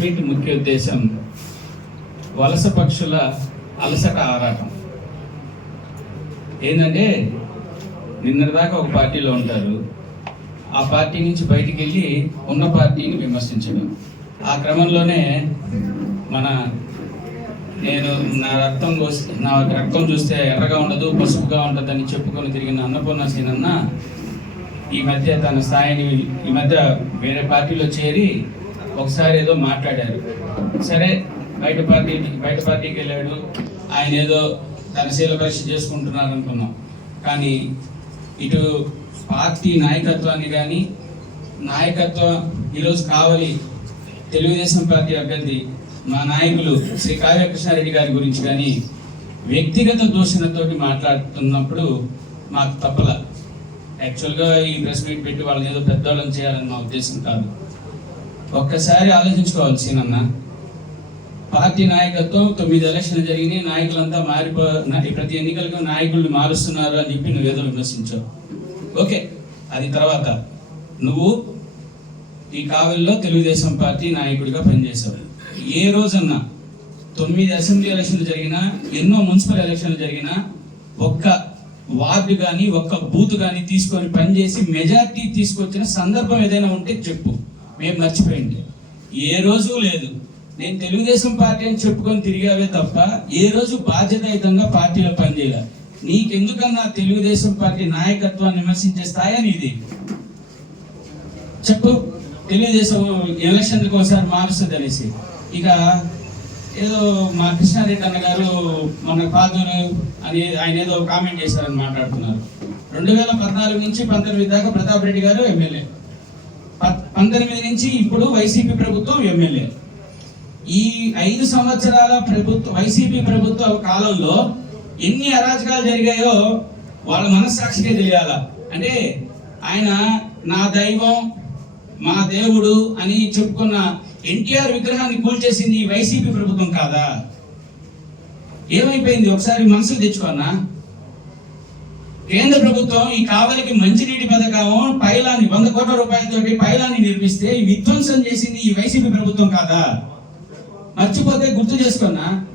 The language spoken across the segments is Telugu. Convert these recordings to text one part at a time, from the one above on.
మీట్ ముఖ్య ఉద్దేశం వలస పక్షుల అలసట ఆరాటం. ఏంటంటే నిన్నటిదాకా ఒక పార్టీలో ఉంటారు. ఆ పార్టీ నుంచి బయటికి వెళ్ళి ఉన్న పార్టీని విమర్శించడం. ఆ క్రమంలోనే మన నేను నా రక్తం కోసి నా రక్తం చూస్తే ఎర్రగా ఉండదు పసుపుగా ఉంటుందని చెప్పుకొని తిరిగిన అన్నపూర్ణ సీనన్న ఈ మధ్య తన స్థాయిని ఈ మధ్య వేరే పార్టీలో చేరి ఒకసారి ఏదో మాట్లాడారు. సరే బయట పార్టీ బయట పార్టీకి వెళ్ళాడు. ఆయన ఏదో తన శీల పరీక్ష చేసుకుంటున్నారు అనుకున్నాం. కానీ ఇటు పార్టీ నాయకత్వాన్ని కానీ నాయకత్వం ఈరోజు కావాలి. తెలుగుదేశం పార్టీ అభ్యర్థి మా నాయకులు శ్రీ కావ్యకృష్ణారెడ్డి గారి గురించి కానీ వ్యక్తిగత దూషణతోటి మాట్లాడుతున్నప్పుడు మాకు తప్పల. యాక్చువల్గా ఈ ప్రెస్ మీట్ పెట్టి వాళ్ళని ఏదో పెద్దవాళ్ళని చేయాలని మా ఉద్దేశం కాదు. ఒక్కసారి ఆలోచించుకోవాల్సిన పార్టీ నాయకత్వం తొమ్మిది ఎలక్షన్లు జరిగినాయి. నాయకులంతా మారిపో ప్రతి ఎన్నికలకు నాయకుల్ని మారుస్తున్నారు అని చెప్పి నువ్వేదో విమర్శించావు. ఓకే అది తర్వాత. నువ్వు ఈ కావల్లో తెలుగుదేశం పార్టీ నాయకుడిగా పనిచేశావు ఏ రోజన్నా తొమ్మిది అసెంబ్లీ ఎలక్షన్లు జరిగినా ఎన్నో మున్సిపల్ ఎలక్షన్లు జరిగినా ఒక్క వార్డు కానీ ఒక్క బూత్ కానీ తీసుకొని పనిచేసి మెజార్టీ తీసుకొచ్చిన సందర్భం ఏదైనా ఉంటే చెప్పు. మేము మర్చిపోయింది. ఏ రోజు లేదు. నేను తెలుగుదేశం పార్టీ అని చెప్పుకొని తిరిగావే తప్ప ఏ రోజు బాధ్యతాయుతంగా పార్టీలో పనిచేయాలి. నీకెందుకన్నా తెలుగుదేశం పార్టీ నాయకత్వాన్ని విమర్శించే స్థాయి అని ఇది. చెప్పు. తెలుగుదేశం ఎలక్షన్లకు ఒకసారి మారుస్తుంది అనేసి. ఇక ఏదో మా కృష్ణారెడ్డి అన్న గారు మన ఫాదరు అని ఆయన ఏదో కామెంట్ చేశారని మాట్లాడుతున్నారు. రెండు వేల పద్నాలుగు నుంచి పంతొమ్మిది దాకా ప్రతాప్ రెడ్డి గారు ఎమ్మెల్యే. పంతొమ్మిది నుంచి ఇప్పుడు వైసీపీ ప్రభుత్వం ఎమ్మెల్యే. ఈ ఐదు సంవత్సరాల ప్రభుత్వ వైసీపీ ప్రభుత్వ కాలంలో ఎన్ని అరాచకాలు జరిగాయో వాళ్ళ మనస్సాక్షికే తెలియాల? అంటే ఆయన నా దైవం మా దేవుడు అని చెప్పుకున్న ఎన్టీఆర్ విగ్రహాన్ని కూల్చేసింది వైసీపీ ప్రభుత్వం కాదా? ఏమైపోయింది? ఒకసారి మనసులు తెచ్చుకున్నా కేంద్ర ప్రభుత్వం ఈ కావలికి మంచినీటి పథకం పైలాన్ని వంద కోట్ల రూపాయలతోటి పైలాన్ని నిర్మిస్తే విధ్వంసం చేసింది ఈ వైసీపీ ప్రభుత్వం కాదా? మర్చిపోతే గుర్తు చేసుకున్నా.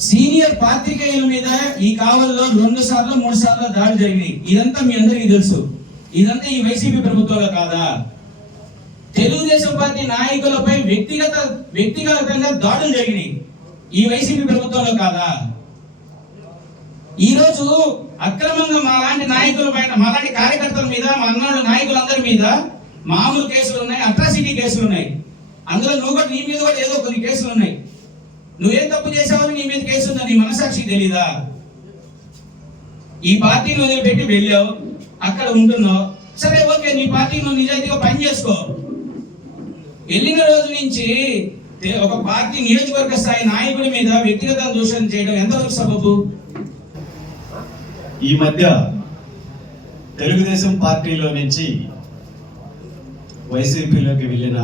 సీనియర్ పాత్రికేయుల మీద ఈ కావల్లో రెండు సార్లు మూడు సార్లు దాడి జరిగినాయి. ఇదంతా మీ అందరికీ తెలుసు. ఇదంతా ఈ వైసీపీ ప్రభుత్వంలో కాదా? తెలుగుదేశం పార్టీ నాయకులపై వ్యక్తిగత వ్యక్తిగతంగా దాడులు జరిగినాయి. ఈ వైసీపీ ప్రభుత్వంలో కాదా? ఈరోజు అక్రమంగా మా లాంటి నాయకుల పైన మా లాంటి కార్యకర్తల మీద మా అన్నాడు నాయకులందరి మీద మామూలు కేసులు ఉన్నాయి అట్రాసిటీ కేసులు ఉన్నాయి. అందులో నువ్వు కూడా నీ మీద కూడా ఏదో కొన్ని కేసులు ఉన్నాయి. నువ్వేం తప్పు చేసావని నీ మీద కేసు ఉందని నీ మనసాక్షికి తెలీదా? ఈ పార్టీని వదిలిపెట్టి వెళ్ళావు అక్కడ ఉంటున్నావు. సరే ఓకే నీ పార్టీ నువ్వు నిజాయితీగా పని చేసుకో. వెళ్ళిన రోజు నుంచి ఒక పార్టీ నియోజకవర్గ స్థాయి నాయకుడి మీద వ్యక్తిగత దూషణ చేయడం ఎంతవరకు సబబు? ఈ మధ్య తెలుగుదేశం పార్టీలో నుంచి వైసీపీలోకి వెళ్ళిన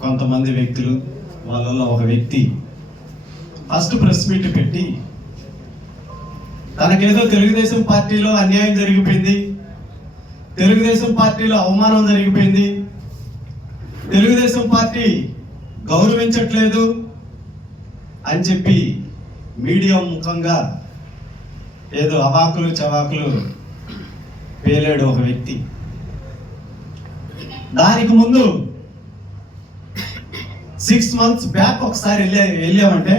కొంతమంది వ్యక్తులు వాళ్ళలో ఒక వ్యక్తి ఫస్ట్ ప్రెస్ మీట్ పెట్టి తనకేదో తెలుగుదేశం పార్టీలో అన్యాయం జరిగిపోయింది తెలుగుదేశం పార్టీలో అవమానం జరిగిపోయింది తెలుగుదేశం పార్టీ గౌరవించట్లేదు అని చెప్పి మీడియా ముఖంగా ఏదో అవాకులు చవాకులు పేలాడు ఒక వ్యక్తి. దానికి ముందు సిక్స్ మంత్స్ బ్యాక్ ఒకసారి వెళ్ళా వెళ్ళామంటే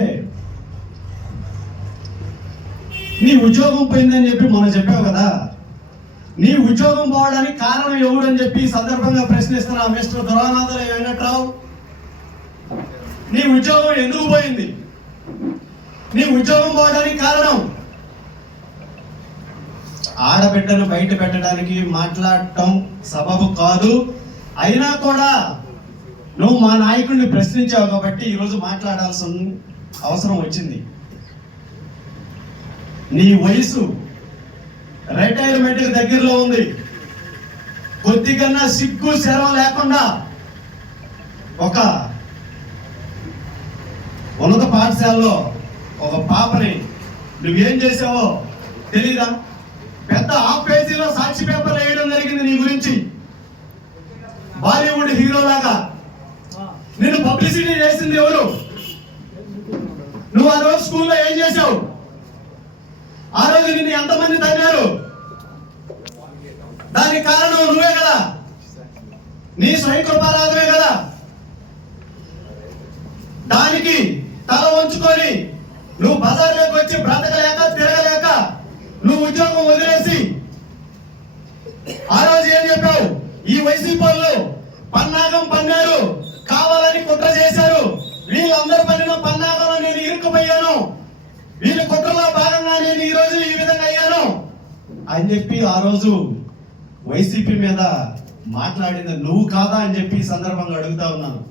నీ ఉద్యోగం పోయిందని చెప్పి మనం చెప్పావు కదా. నీ ఉద్యోగం పోవడానికి కారణం ఎవడని చెప్పి సందర్భంగా ప్రశ్నిస్తున్నా మిస్టర్ దొరానాథుల వెంకట్రావు నీ ఉద్యోగం ఎందుకు పోయింది? నీ ఉద్యోగం పోవడానికి కారణం ఆడబిడ్డను బయట పెట్టడానికి మాట్లాడటం సబబు కాదు. అయినా కూడా నువ్వు మా నాయకుడిని ప్రశ్నించావు కాబట్టి ఈరోజు మాట్లాడాల్సిన అవసరం వచ్చింది. నీ వయసు రిటైర్మెంట్ దగ్గరలో ఉంది. కొద్దిగన్నా సిగ్గు శరం లేకుండా ఒక ఉన్నత పాఠశాలలో ఒక పాపని నువ్వేం చేసావో తెలీదా? పేజీలో పేపర్ వేయడం జరిగింది నీ గురించి. బాలీవుడ్ హీరో లాగా. నేను పబ్లిసిటీ చేసింది ఎవరు? నువ్వు ఆ రోజు స్కూల్లో ఏం చేసావు ఆ రోజు నిన్ను ఎంతమంది తన్నారు? దానికి కారణం నువ్వే కదా. నీ స్వయం కృపారాధమే కదా దానికి తల వంచుకొని నువ్వు బజార్లోకి వచ్చి బ్రతకలేక తిరగలేక నువ్వు ఉద్యోగం వదిలేసి ఆ రోజు ఏం చెప్పావు ఈ వైసీపీ వాళ్ళు పన్నాగం పన్నారు. కావాలని కుట్ర చేశారు. వీళ్ళందరూ పన్నిన పన్నాగంలో నేను ఇరుక్కుపోయాను. వీళ్ళ కుట్రలో భాగంగా నేను ఈ రోజు ఈ విధంగా అయ్యాను. అని చెప్పి ఆ రోజు వైసీపీ మీద మాట్లాడింది నువ్వు కాదా అని చెప్పి ఈ సందర్భంగా అడుగుతా ఉన్నాను.